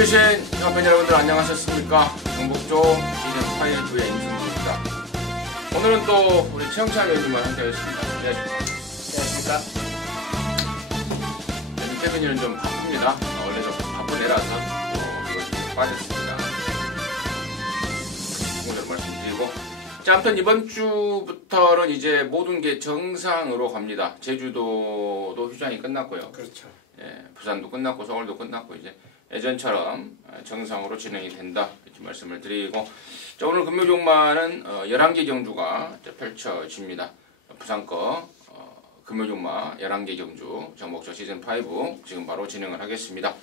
계신 영업팬 여러분들 안녕하셨습니까? 경북조 시즌 파이브의 임승구입니다. 오늘은 또 우리 최영찬 의원님과 함께하겠습니다. 안녕하십니까? 민태균이는 좀 바쁩니다. 원래 좀 바쁜 애라서 이걸 좀 빠졌습니다. 오늘 말씀드리고, 자, 아무튼 이번 주부터는 이제 모든 게 정상으로 갑니다. 제주도도 휴장이 끝났고요. 그렇죠. 예, 부산도 끝났고 서울도 끝났고 이제 예전처럼 정상으로 진행이 된다 이렇게 말씀을 드리고, 자, 오늘 금요종마는 11개 경주가 펼쳐집니다. 부산 거 금요종마 11개 경주 정복저 시즌5 지금 바로 진행을 하겠습니다.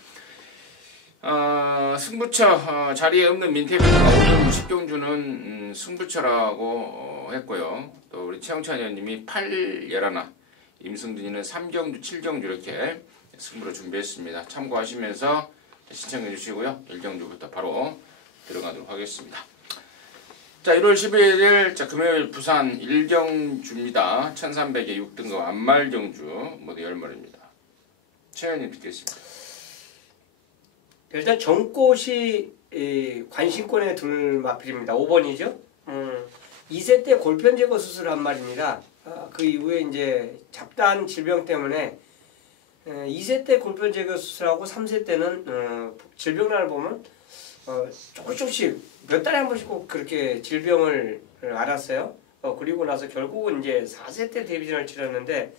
승부처 자리에 없는 민태균과 오늘 10경주는 승부처라고 했고요. 또 우리 최영찬 의원님이 8, 11, 임승준이는 3경주, 7경주 이렇게 승부를 준비했습니다. 참고하시면서 시청해 주시고요. 1경주부터 바로 들어가도록 하겠습니다. 자, 1월 11일 자, 금요일 부산 1경주입니다. 1300에 6등급 안말경주 모두 10마리입니다. 최 의원님 듣겠습니다. 일단 정꽃이 관심권에 둘 마필입니다. 5번이죠. 2세 때 골편 제거 수술을 한 말입니다. 그 이후에 이제 잡다한 질병 때문에 2세 때 골편 제거 수술하고 3세 때는 질병란을 보면 조금씩 몇 달에 한 번씩 꼭 그렇게 질병을 앓았어요. 그리고 나서 결국은 이제 4세 때 데뷔전을 치렀는데,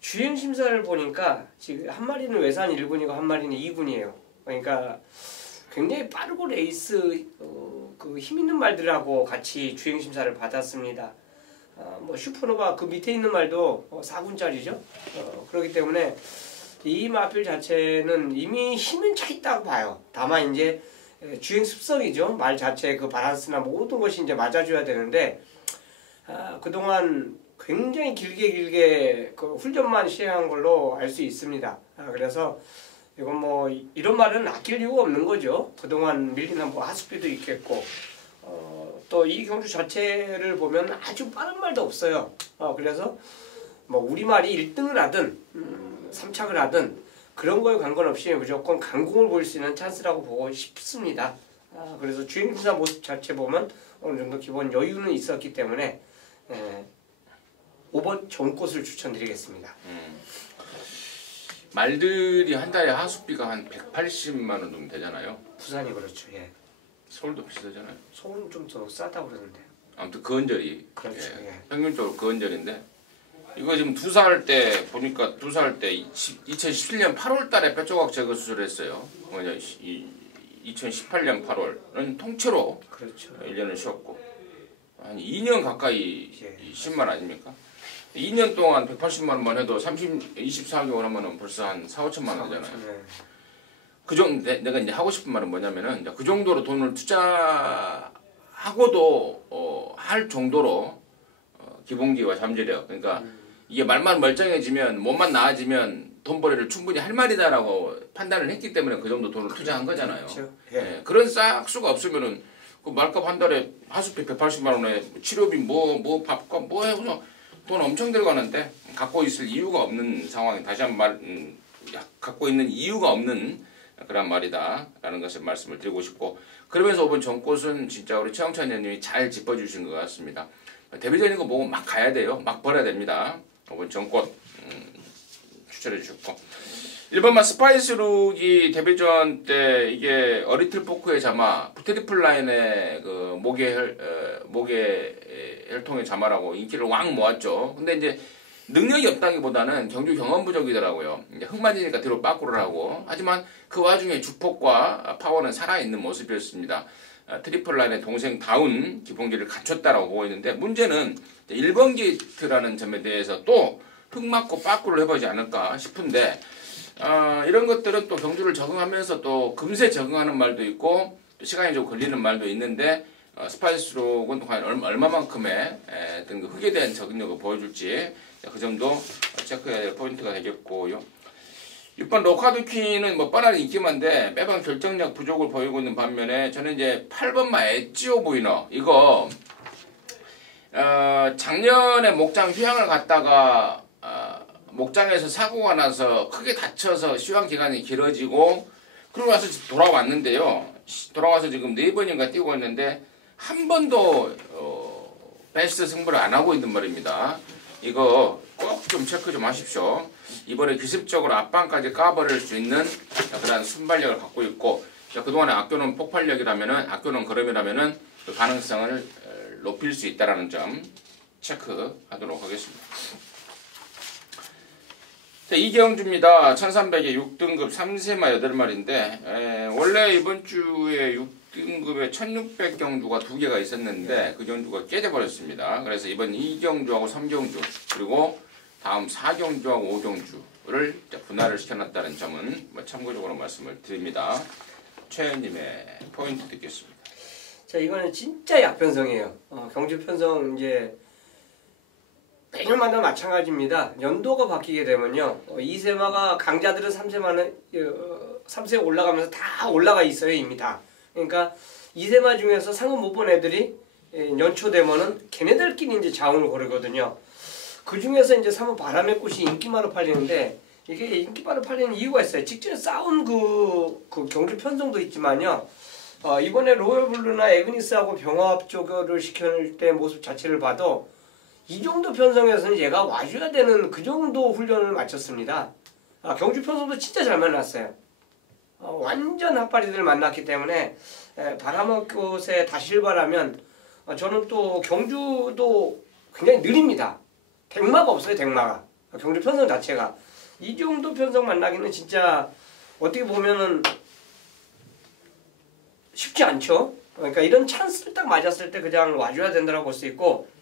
주행 심사를 보니까 지금 한 마리는 외산 1군이고 한 마리는 2군이에요. 그러니까 굉장히 빠르고 레이스 그 힘 있는 말들하고 같이 주행 심사를 받았습니다. 뭐 슈퍼노바 그 밑에 있는 말도 4군짜리죠. 그렇기 때문에 이 마필 자체는 이미 힘은 차 있다고 봐요. 다만 이제 주행 습성이죠. 말 자체 그 바란스나 모든 것이 이제 맞아줘야 되는데, 그동안 굉장히 길게 그 훈련만 시행한 걸로 알 수 있습니다. 그래서 이건 뭐 이런 말은 아낄 이유가 없는 거죠. 그동안 밀리는 뭐 하스피도 있겠고, 또 이 경주 자체를 보면 아주 빠른 말도 없어요. 그래서 뭐 우리말이 1등을 하든 3착을 하든 그런 거에 관계없이 무조건 강공을 보일 수 있는 찬스라고 보고 싶습니다. 그래서 주행심사 모습 자체 보면 어느 정도 기본 여유는 있었기 때문에 5번 정꽃을 추천드리겠습니다. 말들이 한 달에 하숙비가 한 180만 원 정도 되잖아요. 부산이 그렇죠. 예. 서울도 비싸잖아요. 서울은 좀 더 싸다고 그러는데. 아무튼 거언절이 그렇죠. 예. 평균적으로 거언절인데, 이거 지금 2살 때 보니까 2살 때 2017년 8월 달에 뼈조각 제거 수술을 했어요. 2018년 8월은 통째로 그렇죠. 1년을 쉬었고, 한 2년 가까이 예. 10만 아닙니까? 2년 동안 180만 원만 해도 24개월 하면은 벌써 한 4, 5천만 원 되잖아요. 네. 그 정도, 내가 이제 하고 싶은 말은 뭐냐면은, 그 정도로 돈을 투자하고도, 할 정도로, 기본기와 잠재력. 그러니까, 이게 말만 멀쩡해지면, 몸만 나아지면, 돈벌이를 충분히 할 말이다라고 판단을 했기 때문에 그 정도 돈을 투자한 거잖아요. 그렇죠. 예. 예. 그런 싹수가 없으면은, 그 말값 한 달에 하숙비 180만 원에 치료비 밥값 해서 돈 엄청 들어가는데, 갖고 있을 이유가 없는 상황이, 다시 한번 갖고 있는 이유가 없는 그런 말이다 라는 것을 말씀을 드리고 싶고, 그러면서 이번 정꽃은 진짜 우리 최영찬 의원님이 잘 짚어주신 것 같습니다. 데뷔전인 거 보고 막 가야 돼요. 막 벌어야 됩니다. 이번 정꽃 추천해 주셨고, 1번만 스파이스룩이 데뷔전 때 이게 어리틀 포크의 자마, 트리플 라인의 그 목의 혈통의 자마라고 인기를 왕 모았죠. 근데 이제 능력이 없다기보다는 경주 경험 부족이더라고요. 이제 흙 맞으니까 뒤로 빠꾸를 하고, 하지만 그 와중에 주폭과 파워는 살아있는 모습이었습니다. 트리플 라인의 동생 다운 기본기를 갖췄다라고 보고 있는데, 문제는 1번 게이트라는 점에 대해서 또 흙 맞고 빠꾸를 해보지 않을까 싶은데, 이런 것들은 또 경주를 적응하면서 또 금세 적응하는 말도 있고, 또 시간이 좀 걸리는 말도 있는데, 스파이스룩은 과연 얼마만큼의 어떤 그 흙에 대한 적응력을 보여줄지, 그 점도 체크해야 될 포인트가 되겠고요. 6번 로카드 퀸은 뭐 뻔하게 인기만데 매번 결정력 부족을 보이고 있는 반면에, 저는 이제 8번마 엣지오 보이너, 이거 작년에 목장 휴양을 갔다가 목장에서 사고가 나서 크게 다쳐서 휴양 기간이 길어지고, 그러고 나서 돌아왔는데요. 돌아와서 지금 4번인가 뛰고 있는데 한 번도 베스트 승부를 안 하고 있는 말입니다. 이거 꼭 좀 체크 좀 하십시오. 이번에 기습적으로 앞방까지 까버릴 수 있는 그런 순발력을 갖고 있고, 그동안에 악교는 폭발력이라면은, 악교는 걸음이라면은 그 가능성을 높일 수 있다는 점 체크하도록 하겠습니다. 자, 이경주입니다. 1300에 6등급 3세마 8마리인데 원래 이번 주에 6등급에 1600경주가 2개가 있었는데 그 경주가 깨져버렸습니다. 그래서 이번 2경주하고 3경주 그리고 다음 4경주하고 5경주를 분할을 시켜놨다는 점은 참고적으로 말씀을 드립니다. 최현님의 포인트 듣겠습니다. 자, 이거는 진짜 약편성이에요. 경주 편성 이제 매년마다 마찬가지입니다. 연도가 바뀌게 되면요, 2세마가 강자들은 3세에 올라가면서 다 올라가 있어요, 이미 다. 그러니까 2세마 중에서 상금 못 본 애들이 연초 되면은 걔네들끼리 이제 자웅을 고르거든요. 그 중에서 이제 3호 바람의 꽃이 인기마로 팔리는데, 이게 인기마로 팔리는 이유가 있어요. 직전에 싸운 그 경주 편성도 있지만요, 이번에 로열블루나 에그니스하고 병합 조결을 시킬 때 모습 자체를 봐도 이 정도 편성에서는 얘가 와줘야 되는 그 정도 훈련을 마쳤습니다. 경주 편성도 진짜 잘 만났어요. 완전 핫바리들 만났기 때문에 바람의 꽃에 다시 바라면 저는 또 경주도 굉장히 느립니다. 덱마가 없어요, 덱마가. 경주 편성 자체가. 이 정도 편성 만나기는 진짜 어떻게 보면은 쉽지 않죠. 그러니까 이런 찬스를 딱 맞았을 때 그냥 와줘야 된다고 볼 수 있고,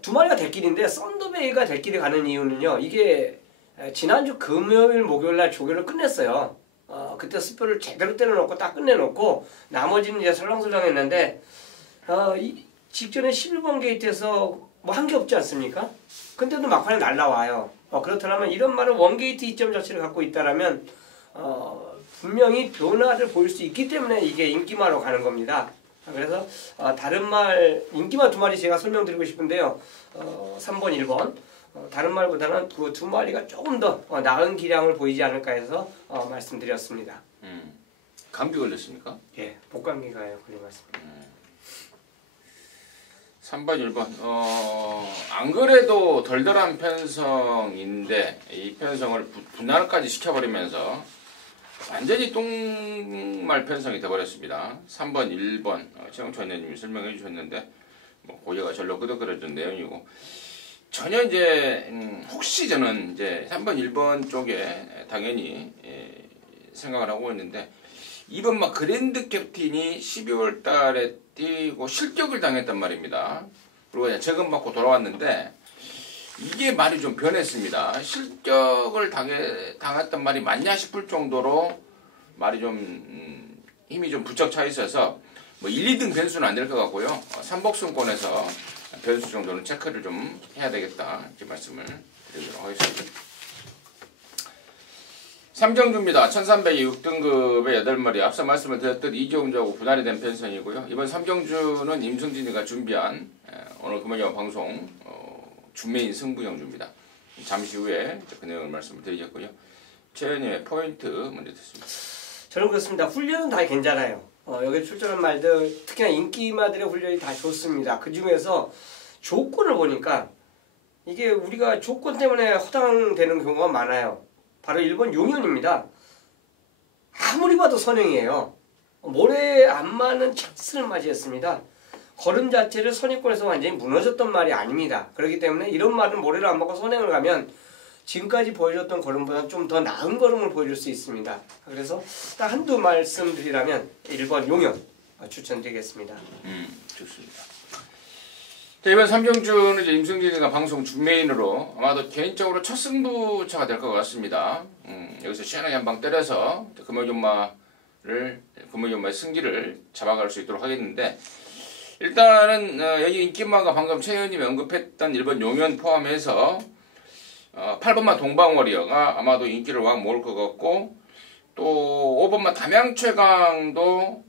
두 마리가 대길인데 썬더베이가 대길이 가는 이유는요, 이게 지난주 금요일 목요일날 조교를 끝냈어요. 그때 스표를 제대로 때려놓고 딱 끝내놓고 나머지는 이제 설렁설렁 했는데 이 직전에 11번 게이트에서 뭐 한 게 없지 않습니까? 근데도 막판에 날라와요. 그렇다면 이런 말은 원게이트 이점 자체를 갖고 있다라면 분명히 변화를 보일 수 있기 때문에 이게 인기마로 가는 겁니다. 그래서 다른 말 인기마 2마리 제가 설명드리고 싶은데요. 3번, 1번 다른 말보다는 그 2마리가 조금 더 나은 기량을 보이지 않을까 해서 말씀드렸습니다. 감기 걸렸습니까? 예, 복감기가 걸린 것 같습니다. 3번, 1번 안 그래도 덜덜한 편성인데 이 편성을 분할까지 시켜버리면서 완전히 똥말 편성이 되어버렸습니다. 3번, 1번 최영초 원장님이 설명해 주셨는데 뭐 고개가 절로 끄덕거려준 내용이고, 전혀 이제 혹시 저는 이제 3번, 1번 쪽에 당연히 생각을 하고 있는데, 이번 막 그랜드 캡틴이 12월 달에 뛰고 실격을 당했단 말입니다. 그리고 그냥 재검 받고 돌아왔는데 이게 말이 좀 변했습니다. 실격을 당했단 말이 맞냐 싶을 정도로 말이 좀 힘이 좀 부쩍 차 있어서 뭐 1, 2등 변수는 안 될 것 같고요. 삼복승권에서 변수 정도는 체크를 좀 해야 되겠다, 이렇게 말씀을 드리도록 하겠습니다. 3경주입니다. 1300이 6등급의 8마리. 앞서 말씀을 드렸듯 이경주하고 분할이 된 편성이고요. 이번 3경주는 임승진이가 준비한 오늘 금요일 방송 준메인 승부경주입니다. 잠시 후에 그 내용을 말씀을 드리겠고요. 최현님의 포인트 먼저 듣습니다. 저는 그렇습니다. 훈련은 다 괜찮아요. 여기 출전한 말들, 특히나 인기마들의 훈련이 다 좋습니다. 그 중에서 조건을 보니까 이게 우리가 조건 때문에 허당되는 경우가 많아요. 바로 1번 용현입니다. 아무리 봐도 선행이에요. 모래 안 맞는 찬스를 맞이했습니다. 걸음 자체를 선입권에서 완전히 무너졌던 말이 아닙니다. 그렇기 때문에 이런 말은 모래를 안 맞고 선행을 가면 지금까지 보여줬던 걸음보다 좀 더 나은 걸음을 보여줄 수 있습니다. 그래서 딱 한두 말씀드리라면 1번 용현 추천드리겠습니다. 좋습니다. 자, 이번 3경주는 이제 임승진이가 방송 준메인으로 아마도 개인적으로 첫 승부차가 될 것 같습니다. 여기서 시원하게 한 방 때려서 금호견마의 승기를 잡아갈 수 있도록 하겠는데, 일단은 여기 인기마가 방금 최현님이 언급했던 1번 용현 포함해서 8번마 동방워리어가 아마도 인기를 확 모을 것 같고, 또 5번마 담양최강도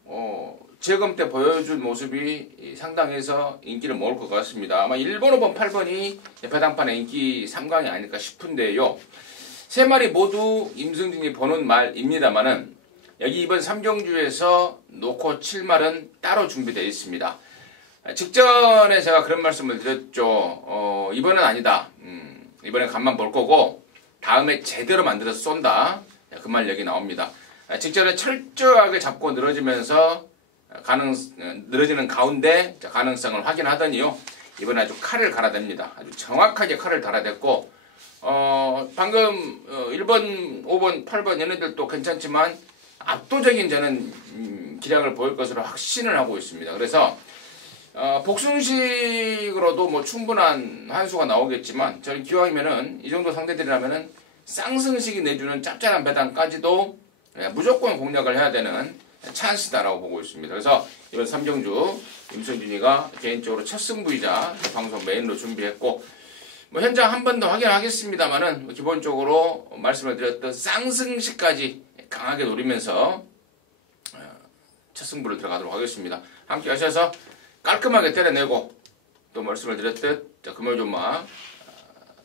재검 때 보여준 모습이 상당해서 인기를 모을 것 같습니다. 아마 1번, 5번, 8번이 배당판의 인기 3강이 아닐까 싶은데요. 세 마리 모두 임승진이 보는 말입니다만은 여기 이번 3경주에서 놓고 칠 말은 따로 준비되어 있습니다. 직전에 제가 그런 말씀을 드렸죠. 이번은 아니다. 이번엔 간만 볼 거고 다음에 제대로 만들어서 쏜다. 그 말 여기 나옵니다. 직전에 철저하게 잡고 늘어지면서 늘어지는 가운데 가능성을 확인하더니요. 이번에 아주 칼을 갈아댑니다. 아주 정확하게 칼을 갈아댔고 방금 1번, 5번, 8번 얘네들도 괜찮지만 압도적인 저는 기량을 보일 것으로 확신을 하고 있습니다. 그래서 복순식으로도 뭐 충분한 한 수가 나오겠지만 저는 기왕이면은 이 정도 상대들이라면은 쌍승식이 내주는 짭짤한 배당까지도 무조건 공략을 해야 되는 찬스다라고 보고 있습니다. 그래서 이번 3경주 임승준이가 개인적으로 첫 승부이자 방송 메인으로 준비했고 뭐 현장 한 번 더 확인하겠습니다만은 기본적으로 말씀을 드렸던 쌍승식까지 강하게 노리면서 첫 승부를 들어가도록 하겠습니다. 함께 하셔서 깔끔하게 때려내고 또 말씀을 드렸듯 금요조마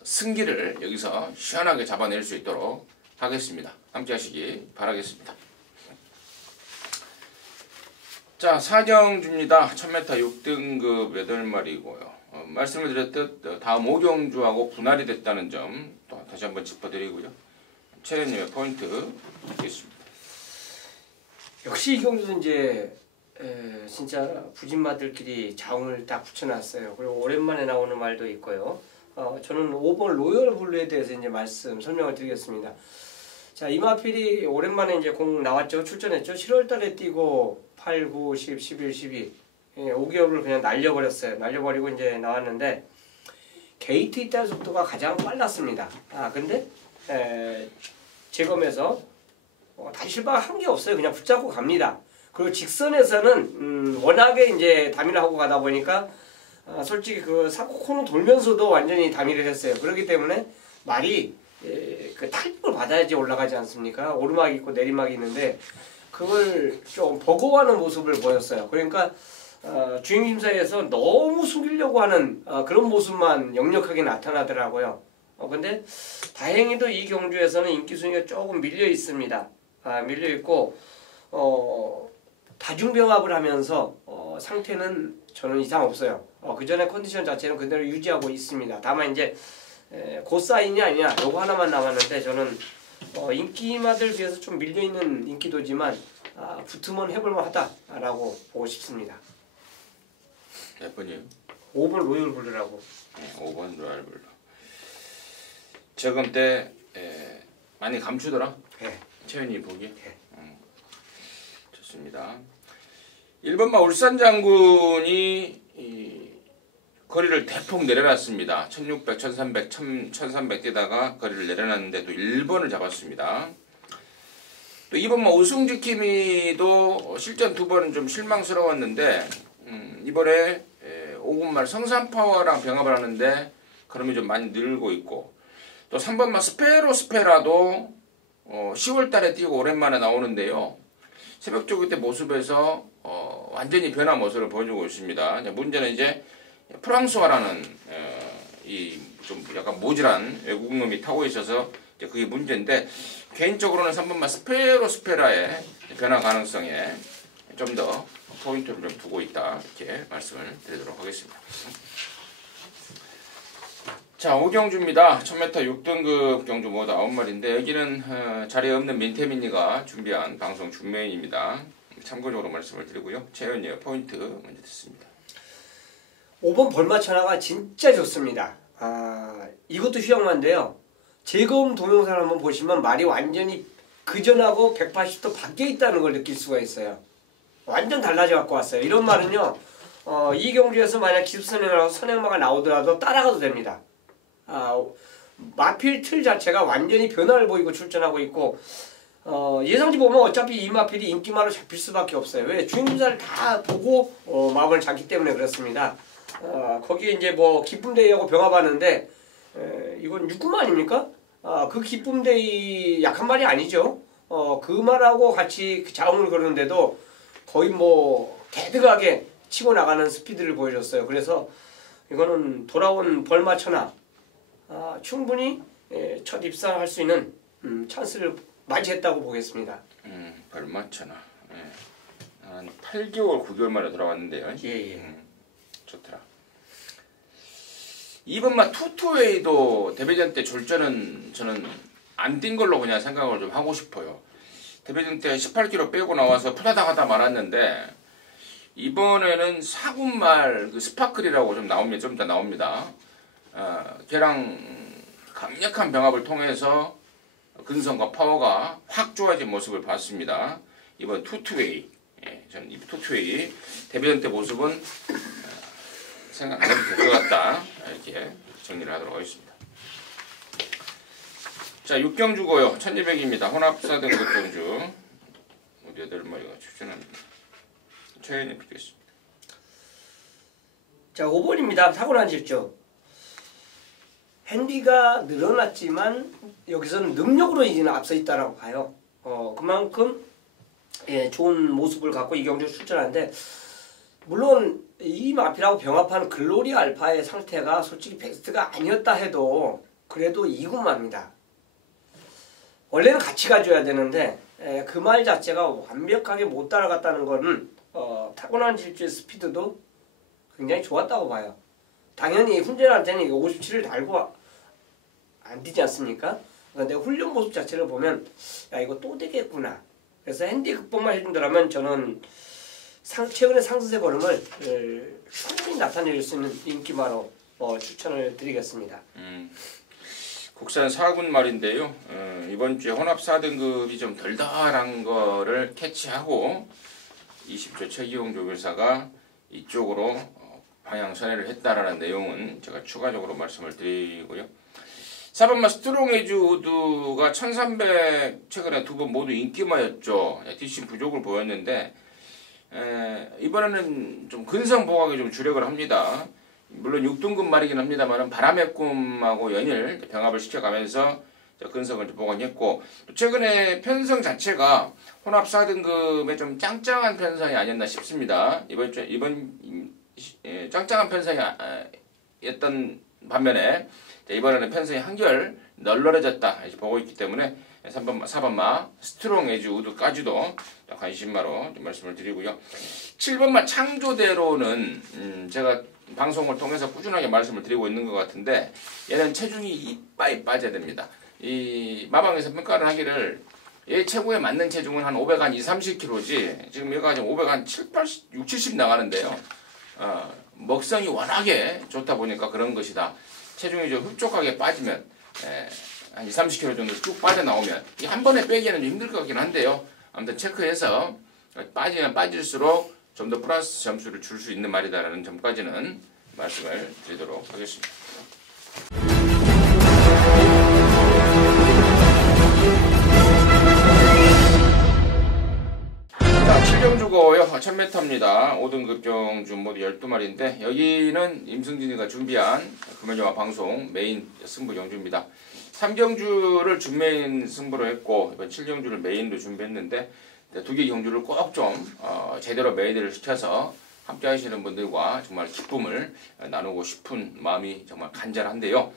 승기를 여기서 시원하게 잡아낼 수 있도록 하겠습니다. 함께 하시기 바라겠습니다. 자, 4경주입니다. 1000m 6등급 8마리고요. 말씀을 드렸듯 다음 5경주하고 분할이 됐다는 점 또 다시 한번 짚어드리고요. 최현님의 포인트 드리겠습니다. 역시 이 경주는 이제 진짜 부진마들끼리 자웅을 딱 붙여놨어요. 그리고 오랜만에 나오는 말도 있고요. 저는 5번 로열 블루에 대해서 이제 설명을 드리겠습니다. 자, 이마필이 오랜만에 이제 공 나왔죠. 출전했죠. 7월달에 뛰고 8, 9, 10, 11, 12 5개월을 그냥 날려버렸어요. 날려버리고 이제 나왔는데 게이트 입단 속도가 가장 빨랐습니다. 근데 제검에서 다시 실방한 게 없어요. 그냥 붙잡고 갑니다. 그리고 직선에서는 워낙에 이제 담이를 하고 가다 보니까 솔직히 그 코너 돌면서도 완전히 담이를 했어요. 그렇기 때문에 말이 그 타이밍을 받아야지 올라가지 않습니까? 오르막이 있고 내리막이 있는데 그걸 좀 버거워하는 모습을 보였어요. 그러니까 주행심사에서 너무 숙이려고 하는 그런 모습만 역력하게 나타나더라고요. 근데 다행히도 이 경주에서는 인기 순위가 조금 밀려 있습니다. 밀려 있고 다중병합을 하면서 상태는 저는 이상 없어요. 그 전에 컨디션 자체는 그대로 유지하고 있습니다. 다만 이제 고사인이 아니냐 요거 하나만 남았는데 저는 인기마들 비해서 좀 밀려 있는 인기도지만 붙으면 해볼만 하다라고 보고 싶습니다. 몇 번이에요? 5번 로열 블루라고. 5번 로열 블루. 저금 때 많이 감추더라. 네. 최현이 보기. 네. 좋습니다. 1번마 울산 장군이 거리를 대폭 내려놨습니다. 1600, 1300, 1300 뛰다가 거리를 내려놨는데 또 1번을 잡았습니다. 또 2번마 우승지킴이도 실전 2번은 좀 실망스러웠는데 이번에 5군말 성산파워랑 병합을 하는데 그럼이 좀 많이 늘고 있고 또 3번마 스페라도 10월달에 뛰고 오랜만에 나오는데요. 새벽 조기 때 모습에서 완전히 변한 모습을 보여주고 있습니다. 문제는 이제 프랑스화라는 이 좀 약간 모질한 외국놈이 타고 있어서 이제 그게 문제인데 개인적으로는 3번마 스페라의 변화 가능성에 좀 더 포인트를 좀 두고 있다 이렇게 말씀을 드리도록 하겠습니다. 자, 5경주입니다. 1000m 6등급 경주 모두 9마리인데 여기는 자리에 없는 민태민이가 준비한 방송 준메인입니다. 참고적으로 말씀을 드리고요. 최연이의 포인트 먼저 듣습니다. 5번 벌마천하가 진짜 좋습니다. 이것도 휘영만데요. 제검 동영상을 한번 보시면 말이 완전히 그전하고 180도 바뀌어 있다는 걸 느낄 수가 있어요. 완전 달라져 갖고 왔어요. 이런 말은요. 이 경주에서 만약 기습선행을 하고 선행마가 나오더라도 따라가도 됩니다. 마필 틀 자체가 완전히 변화를 보이고 출전하고 있고 예상치 보면 어차피 이 마필이 인기마로 잡힐 수밖에 없어요. 왜? 주행심사를 다 보고 마음을 잡기 때문에 그렇습니다. 거기에 이제 뭐 기쁨데이하고 병합하는데 이건 6금 아닙니까? 그 기쁨데이 약한 말이 아니죠. 그 말하고 같이 자웅을 거르는데도 거의 뭐 대득하게 치고 나가는 스피드를 보여줬어요. 그래서 이거는 돌아온 벌마천하 충분히 첫 입상할 수 있는 찬스를 맞이했다고 보겠습니다. 별 맞잖아. 예. 한 8개월, 9개월 만에 돌아왔는데요. 예. 좋더라. 2번마 투투웨이도 데뷔전 때 졸전은 저는 안 뛴 걸로 그냥 생각을 좀 하고 싶어요. 데뷔전 때 18kg 빼고 나와서 푸다닥 하다 말았는데 이번에는 4군 말 그 스파클이라고 좀 나옵니다. 좀 이따 나옵니다. 걔랑 강력한 병합을 통해서 근성과 파워가 확 좋아진 모습을 봤습니다. 이번 투투웨이, 저는 이 투투웨이 데뷔전 때 모습은 생각 안 해도 될 것 같다. 이렇게 정리를 하도록 하겠습니다. 자, 6경주고요. 1200입니다. 혼합사등 6경주. 우리 8마리가 출전합니다. 최연이 필요했습니다. 자, 5번입니다. 타고난 질주. 핸디가 늘어났지만 여기서는 능력으로 이제는 앞서 있다라고 봐요. 그만큼 좋은 모습을 갖고 이 경주에 출전하는데 물론 이 마필하고 병합한 글로리 알파의 상태가 솔직히 베스트가 아니었다 해도 그래도 2군마입니다. 원래는 같이 가줘야 되는데 그 말 자체가 완벽하게 못 따라갔다는 거는 타고난 질주의 스피드도 굉장히 좋았다고 봐요. 당연히 훈련할 때는 57을 달고 안 뛰지 않습니까? 그런데 훈련 모습 자체를 보면 야 이거 또 되겠구나. 그래서 핸디 극복만 해준다면 저는 최근의 상승세 걸음을 충분히 나타낼 수 있는 인기마로 추천을 드리겠습니다. 국산 4군 말인데요. 이번 주에 혼합 4등급이 좀 덜 달한 거를 캐치하고 20조 최기용 조교사가 이쪽으로 방향 선회를 했다라는 내용은 제가 추가적으로 말씀을 드리고요. 4번마 스트롱 에즈 우드가 1300 최근에 두 번 모두 인기마였죠. 뒷심 부족을 보였는데 이번에는 좀 근성 보강에 좀 주력을 합니다. 물론 6등급 말이긴 합니다만 바람의 꿈하고 연일 병합을 시켜가면서 근성을 보강했고 또 최근에 편성 자체가 혼합 4등급에 좀 짱짱한 편성이 아니었나 싶습니다. 이번 짱짱한 편성이었던 반면에 이번에는 편성이 한결 널널해졌다 보고 있기 때문에 4번마 스트롱 에즈 우드까지도 관심마로 좀 말씀을 드리고요. 7번마 창조대로는 제가 방송을 통해서 꾸준하게 말씀을 드리고 있는 것 같은데 얘는 체중이 이빠이 빠져야 됩니다. 이 마방에서 평가를 하기를 얘 최고에 맞는 체중은 한 500한 2-30kg지 지금 얘가 지금 500한 6-70 나가는데요. 먹성이 워낙에 좋다 보니까 그런 것이다. 체중이 좀 흡족하게 빠지면 한 2-30kg 정도 쭉 빠져나오면 이 한 번에 빼기에는 좀 힘들 것 같긴 한데요. 아무튼 체크해서 빠지면 빠질수록 좀 더 플러스 점수를 줄 수 있는 말이다라는 점까지는 말씀을 드리도록 하겠습니다. 자, 7경주고요. 1000m입니다. 5등급 경주 모두 12마리인데 여기는 임승진이가 준비한 금연영화 방송 메인 승부 경주입니다. 3경주를 준메인 승부로 했고 이번 7경주를 메인으로 준비했는데 두 개 경주를 꼭 좀 제대로 메이드를 시켜서 함께 하시는 분들과 정말 기쁨을 나누고 싶은 마음이 정말 간절한데요.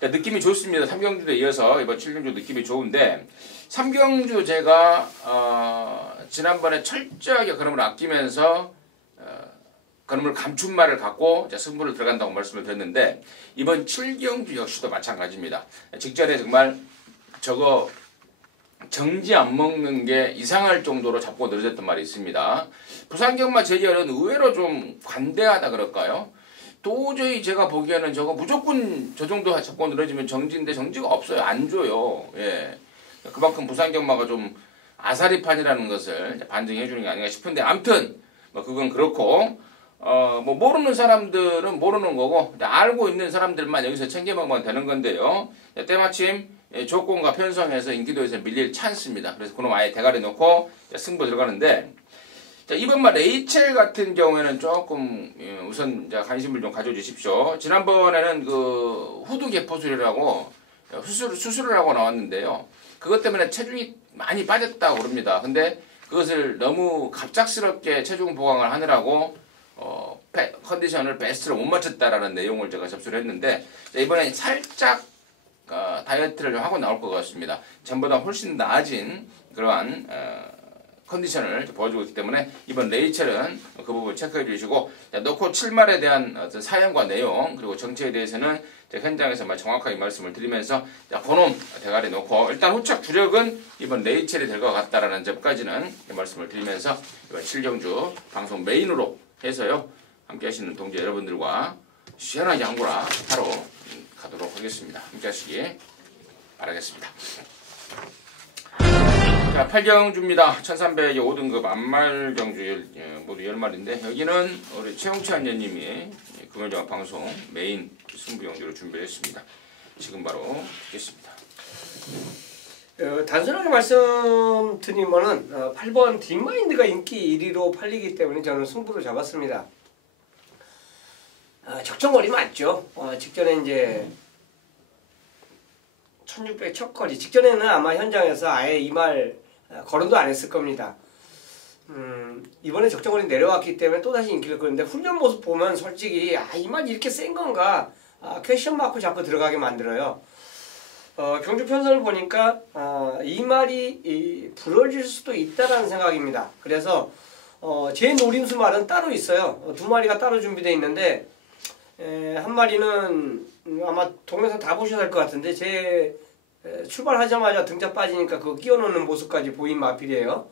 느낌이 좋습니다. 3경주에 이어서 이번 7경주 느낌이 좋은데 3경주 제가 지난번에 철저하게 걸음을 아끼면서 걸음을 감춘 말을 갖고 승부를 들어간다고 말씀을 드렸는데 이번 7경주 역시도 마찬가지입니다. 직전에 정말 저거 정지 안 먹는 게 이상할 정도로 잡고 늘어졌던 말이 있습니다. 부산경마 재결은 의외로 좀 관대하다 그럴까요? 도저히 제가 보기에는 저거 무조건 저 정도 잡고 늘어지면 정지인데 정지가 없어요. 안 줘요. 예. 그만큼 부산경마가 좀 아사리판이라는 것을 반증해 주는 게 아닌가 싶은데 아무튼 뭐 그건 그렇고 뭐 모르는 사람들은 모르는 거고 알고 있는 사람들만 여기서 챙겨 먹으면 되는 건데요. 때마침 조건과 편성에서 인기도에서 밀릴 찬스입니다. 그래서 그놈 아예 대가리 놓고 승부 들어가는데 자, 이번만 레이첼 같은 경우에는 조금 우선 관심을 좀 가져주십시오. 지난번에는 그 후두 개포술이라고 수술을 하고 나왔는데요. 그것 때문에 체중이 많이 빠졌다고 그럽니다. 근데 그것을 너무 갑작스럽게 체중 보강을 하느라고 컨디션을 베스트로 못 맞췄다라는 내용을 제가 접수를 했는데 이번에 살짝 다이어트를 좀 하고 나올 것 같습니다. 전보다 훨씬 나아진 그러한 컨디션을 보여주고 있기 때문에 이번 레이첼은 그 부분 체크해 주시고, 넣고 7말에 대한 어떤 사연과 내용 그리고 정책에 대해서는 현장에서 정확하게 말씀을 드리면서 그놈 대가리 놓고 일단 후착 주력은 이번 레이첼이 될 것 같다라는 점까지는 말씀을 드리면서 이번 7경주 방송 메인으로 해서요 함께 하시는 동지 여러분들과 시원하게 한구라 하러 가도록 하겠습니다. 함께 하시기 바라겠습니다. 자, 8경주입니다. 1300의 5등급 안말경주 모두 10마리인데 여기는 우리 최홍찬 연님이 금요일장 방송 메인 승부경주를 준비했습니다. 지금 바로 듣겠습니다. 단순하게 말씀드리면은 8번 딥마인드가 인기 1위로 팔리기 때문에 저는 승부를 잡았습니다. 적정거리 맞죠? 직전에 이제 1600 첫 거리 직전에는 아마 현장에서 아예 이 말 거론도 안 했을 겁니다. 이번에 적정거리 내려왔기 때문에 또다시 인기를 끌는데 훈련 모습 보면 솔직히 이 말 이렇게 센 건가 퀘션 마크 자꾸 들어가게 만들어요. 경주 편성을 보니까 이 말이 부러질 수도 있다라는 생각입니다. 그래서 제 노림수 말은 따로 있어요. 두 마리가 따로 준비되어 있는데 한 마리는 아마 동영상 다 보셔야 할 것 같은데 제 출발하자마자 등짝 빠지니까 그거 끼워놓는 모습까지 보인 마필이에요.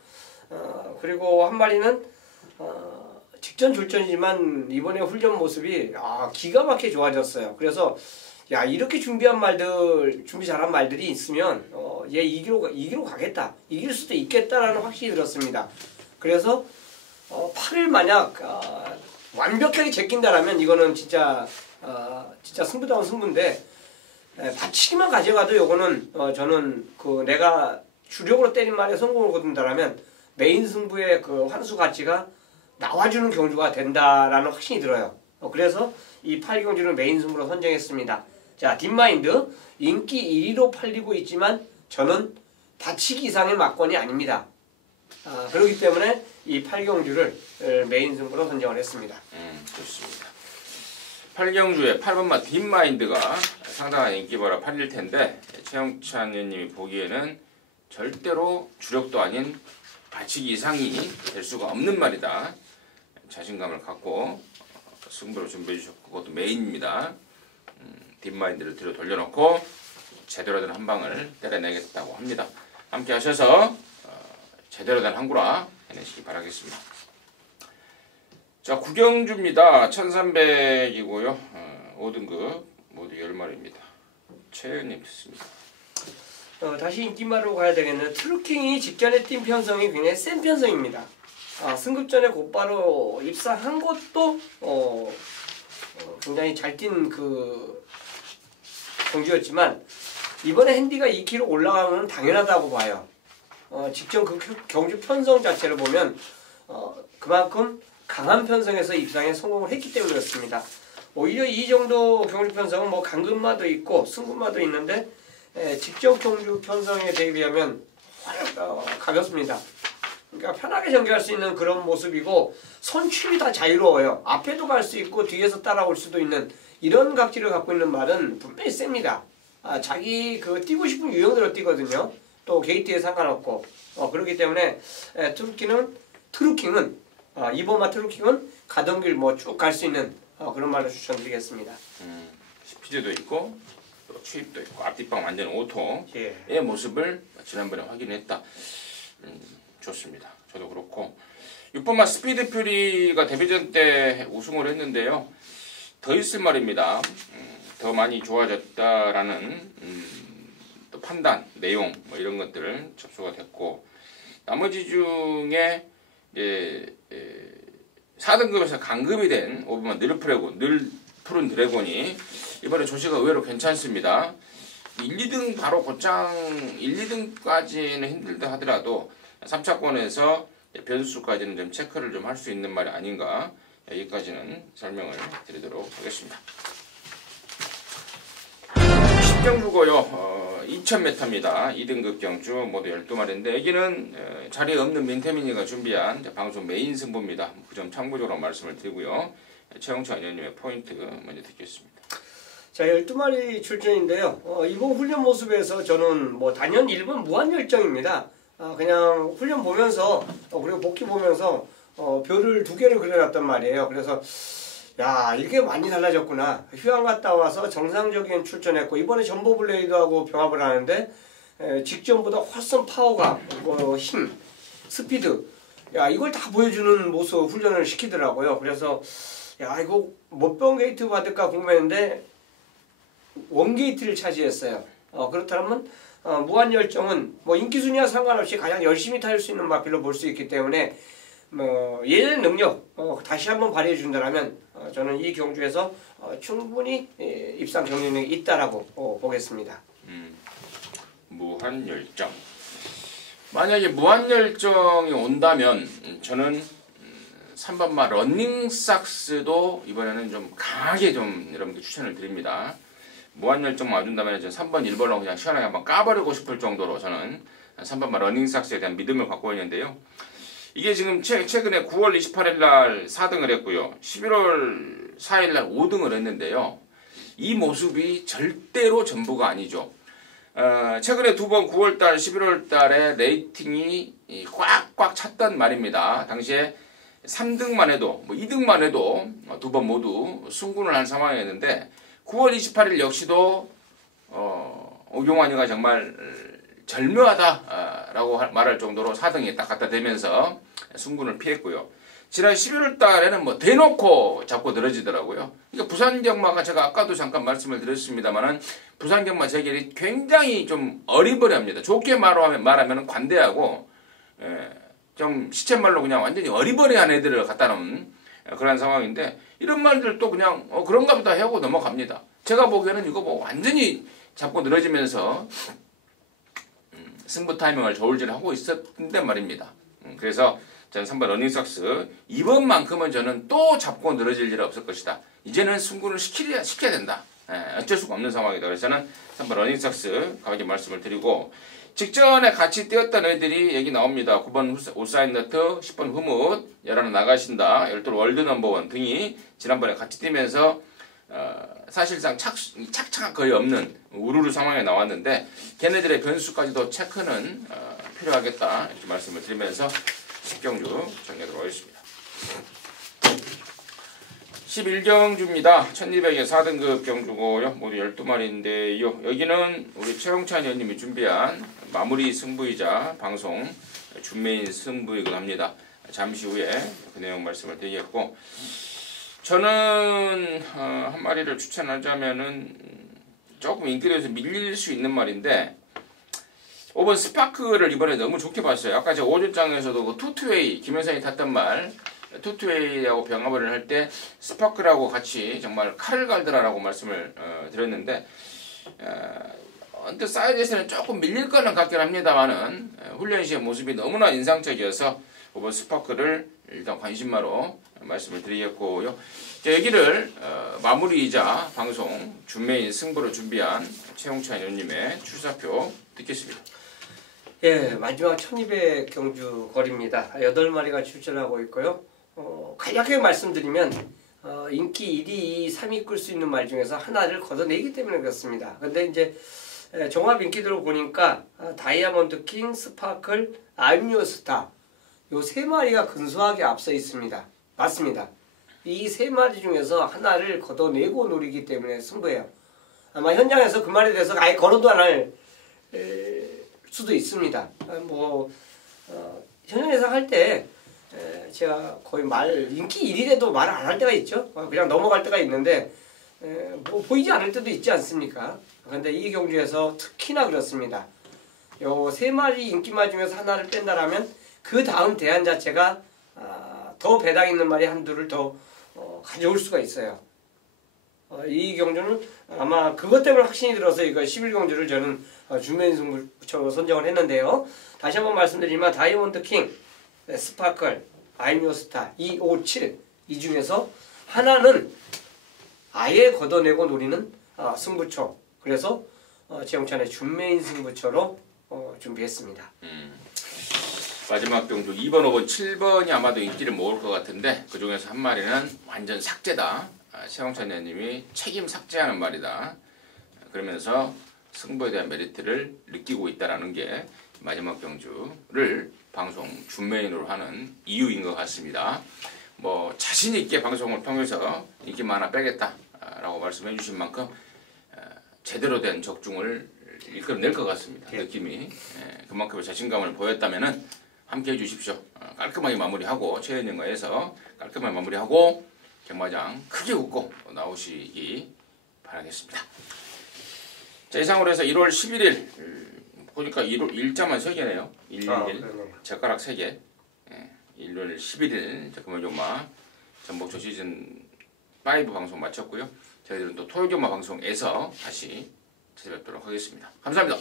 그리고 한 마리는 직전 졸전이지만 이번에 훈련 모습이 기가 막히게 좋아졌어요. 그래서 이렇게 준비한 말들, 준비 잘한 말들이 있으면 얘 이기로 가겠다, 이길 수도 있겠다라는 확신이 들었습니다. 그래서 팔을 만약 완벽하게 제낀다라면 이거는 진짜 승부다운 승부인데 받치기만 가져가도 요거는 저는 내가 주력으로 때린 말에 성공을 거둔다라면 메인 승부의 그 환수 가치가 나와주는 경주가 된다라는 확신이 들어요. 그래서 이 8경주를 메인 승부로 선정했습니다. 자, 딥마인드 인기 1위로 팔리고 있지만 저는 받치기 이상의 막권이 아닙니다. 그렇기 때문에 이 8경주를 메인 승부로 선정을 했습니다. 좋습니다. 8경주에 8번마 딥마인드가 상당한 인기보라 팔릴 텐데 최영찬 의원님이 보기에는 절대로 주력도 아닌 받치기 이상이 될 수가 없는 말이다. 자신감을 갖고 승부를 준비해 주셨고 그것도 메인입니다. 딥마인드를 뒤로 돌려놓고 제대로 된 한 방을 때려내겠다고 합니다. 함께 하셔서 제대로 된 항구라 해내시기 바라겠습니다. 자, 9경주입니다. 1300이고요. 5등급 모두 10마리입니다. 최현님 듣습니다. 다시 인기말로 가야 되겠네요. 트루킹이 직전에 뛴 편성이 굉장히 센 편성입니다. 승급 전에 곧바로 입상한 것도 굉장히 잘 뛴 그 경주였지만 이번에 핸디가 2kg 올라가면 당연하다고 봐요. 직전 그 경주 편성 자체를 보면 그만큼 강한 편성에서 입상에 성공을 했기 때문에 그렇습니다. 오히려 이 정도 경주 편성은 뭐 강근마도 있고 승근마도 있는데 직접 경주 편성에 대비하면 가볍습니다. 그러니까 편하게 전개할 수 있는 그런 모습이고 선출이 다 자유로워요. 앞에도 갈 수 있고 뒤에서 따라올 수도 있는 이런 각질을 갖고 있는 말은 분명히 셉니다. 자기 뛰고 싶은 유형대로 뛰거든요. 또 게이트에 상관없고 그렇기 때문에 트루킹은 이번마 트루킹은 가던 길 뭐 쭉 갈 수 있는 그런 말을 추천드리겠습니다. 스피드도 있고 또 추입도 있고 앞뒷방 완전 오토의 예. 모습을 지난번에 확인했다. 좋습니다. 저도 그렇고 6번마 스피드 퓨리가 데뷔전 때 우승을 했는데요. 더 있을 말입니다. 더 많이 좋아졌다라는 또 판단, 내용 뭐 이런 것들 접수가 됐고 나머지 중에 이제 4등급에서 강급이 된 5번마 푸른 드래곤이 이번에 조시가 의외로 괜찮습니다. 1, 2등 바로 곧장 1, 2등까지는 힘들다 하더라도 3차권에서 변수까지는 좀 체크를 좀 할 수 있는 말이 아닌가 여기까지는 설명을 드리도록 하겠습니다. 10경주고요. 2000m입니다. 2등급 경주 모두 12마리인데 여기는 자리에 없는 민태민이가 준비한 방송 메인 승부입니다. 그 점 참고적으로 말씀을 드리고요. 최영찬 의원님의 포인트 먼저 듣겠습니다. 자, 12마리 출전인데요. 이번 훈련 모습에서 저는 뭐 단연 1번 무한열정입니다. 그냥 훈련 보면서 그리고 복귀 보면서 별을 2개를 그려놨단 말이에요. 그래서 야, 이렇게 많이 달라졌구나. 휴양 갔다 와서 정상적인 출전했고 이번에 전보 블레이드하고 병합을 하는데 직전보다 훨씬 파워감, 힘, 스피드, 야, 이걸 다 보여주는 모습 훈련을 시키더라고요. 그래서 야, 이거 몇 번 게이트 받을까 궁금했는데 원게이트를 차지했어요. 그렇다면 무한열정은 뭐 인기순위와 상관없이 가장 열심히 탈 수 있는 마필로 볼 수 있기 때문에 얘의 능력 다시 한번 발휘해 준다면 저는 이 경주에서 충분히 입상 경쟁력이 있다라고 보겠습니다. 무한열정. 만약에 무한열정이 온다면 저는 3번마 러닝삭스도 이번에는 좀 강하게 좀 여러분들 추천을 드립니다. 무한열정 와준다면 저는 3번, 1번으로 그냥 시원하게 한번 까버리고 싶을 정도로 저는 3번마 러닝삭스에 대한 믿음을 갖고 있는데요. 이게 지금 최근에 9월 28일 날 4등을 했고요. 11월 4일 날 5등을 했는데요. 이 모습이 절대로 전부가 아니죠. 최근에 2번 9월달, 11월달에 레이팅이 꽉꽉 찼단 말입니다. 당시에 3등만 해도, 2등만 해도 2번 모두 승군을 한 상황이었는데 9월 28일 역시도 오경환이가 정말 절묘하다라고 말할 정도로 4등에 딱 갖다 대면서 승군을 피했고요. 지난 11월 달에는 뭐 대놓고 잡고 늘어지더라고요. 그러니까 부산경마가 제가 아까도 잠깐 말씀을 드렸습니다만은 부산경마 재결이 굉장히 좀 어리버리합니다. 좋게 말하면 관대하고 좀 시쳇말로 그냥 완전히 어리버리한 애들을 갖다 놓은 그런 상황인데 이런 말들도 그냥 그런가 보다 하고 넘어갑니다. 제가 보기에는 이거 뭐 완전히 잡고 늘어지면서 승부 타이밍을 저울질하고 있었는데 말입니다. 그래서 저는 3번 러닝삭스 이번만큼은 저는 또 잡고 늘어질 일 없을 것이다. 이제는 승부를 시켜야 된다. 어쩔 수가 없는 상황이다. 그래서 저는 3번 러닝삭스 가만히 말씀을 드리고 직전에 같이 뛰었던 애들이 얘기 나옵니다. 9번 오사인너트, 10번 후뭇, 11 나가신다, 12 월드 넘버원 등이 지난번에 같이 뛰면서 사실상 착착 거의 없는 우르르 상황에 나왔는데 걔네들의 변수까지도 체크는 필요하겠다 이렇게 말씀을 드리면서 10경주 정리하도록 하겠습니다. 11경주입니다. 1200의 4등급 경주고요. 모두 12마리인데요. 여기는 우리 최영찬 의원님이 준비한 마무리 승부이자 방송 준메인 승부이긴 합니다. 잠시 후에 그 내용 말씀을 드리겠고 저는 한 마리를 추천하자면은 조금 인기도에서 밀릴 수 있는 말인데 5번 스파크를 이번에 너무 좋게 봤어요. 아까 제가 오전장에서도 그 투투웨이 김현상이 탔던 말 투투웨이하고 병합을 할 때 스파크라고 같이 정말 칼을 갈더라라고 말씀을 드렸는데 언뜻 사이즈에서는 조금 밀릴 거는 같긴 합니다만은 훈련 시의 모습이 너무나 인상적이어서 5번 스파크를 일단 관심마로 말씀을 드리겠고요. 여기를 마무리이자 방송 준메인 승부를 준비한 최용찬 의원님의 출사표 듣겠습니다. 예, 마지막 1200 경주 거리입니다. 8마리가 출전하고 있고요. 간략하게 말씀드리면 인기 1위, 2위, 3위 끌 수 있는 말 중에서 하나를 걷어내기 때문에 그렇습니다. 근데 이제 종합 인기들을 보니까 다이아몬드 킹, 스파클, 아임요 스타 요 3마리가 근소하게 앞서 있습니다. 맞습니다. 이 3마리 중에서 하나를 걷어내고 노리기 때문에 승부해요. 아마 현장에서 그 말에 대해서 아예 걸어도 안 할 수도 있습니다. 현장에서 할 때 제가 거의 인기 1위라도 말을 안 할 때가 있죠. 그냥 넘어갈 때가 있는데 보이지 않을 때도 있지 않습니까? 근데 이 경주에서 특히나 그렇습니다. 요 3마리 인기말 중에서 하나를 뺀다라면 그 다음 대안 자체가 더 배당 있는 말이 한두를 더 가져올 수가 있어요. 이 경주는 아마 그것 때문에 확신이 들어서 이거 11경주를 저는 준메인 승부처로 선정을 했는데요. 다시 한번 말씀드리면 다이아몬드 킹, 스파클, 아임요스타, 2, 5, 7 이 중에서 하나는 아예 걷어내고 노리는 승부처. 그래서 최영찬의 준메인 승부처로 준비했습니다. 마지막 경주 2번, 5번, 7번이 아마도 인기를 모을 것 같은데 그 중에서 한 마리는 완전 삭제다. 최홍찬 의원님이 책임 삭제하는 말이다. 그러면서 승부에 대한 메리트를 느끼고 있다라는 게 마지막 경주를 방송 준메인으로 하는 이유인 것 같습니다. 뭐 자신 있게 방송을 통해서 인기만 하나 빼겠다라고 말씀해 주신 만큼 제대로 된 적중을 이끌어낼 것 같습니다. 느낌이 그만큼의 자신감을 보였다면은 함께 해주십시오. 깔끔하게 마무리하고 최현영과에서 깔끔하게 마무리하고 경마장 크게 웃고 나오시기 바라겠습니다. 자, 이상으로 해서 1월 11일 보니까 1월 일자만 3개네요. 111 젓가락 3개. 1월 11일 금요일경마 전복초 시즌 5 방송 마쳤고요. 저희들은 또 토요일경마 방송에서 다시 찾아뵙도록 하겠습니다. 감사합니다.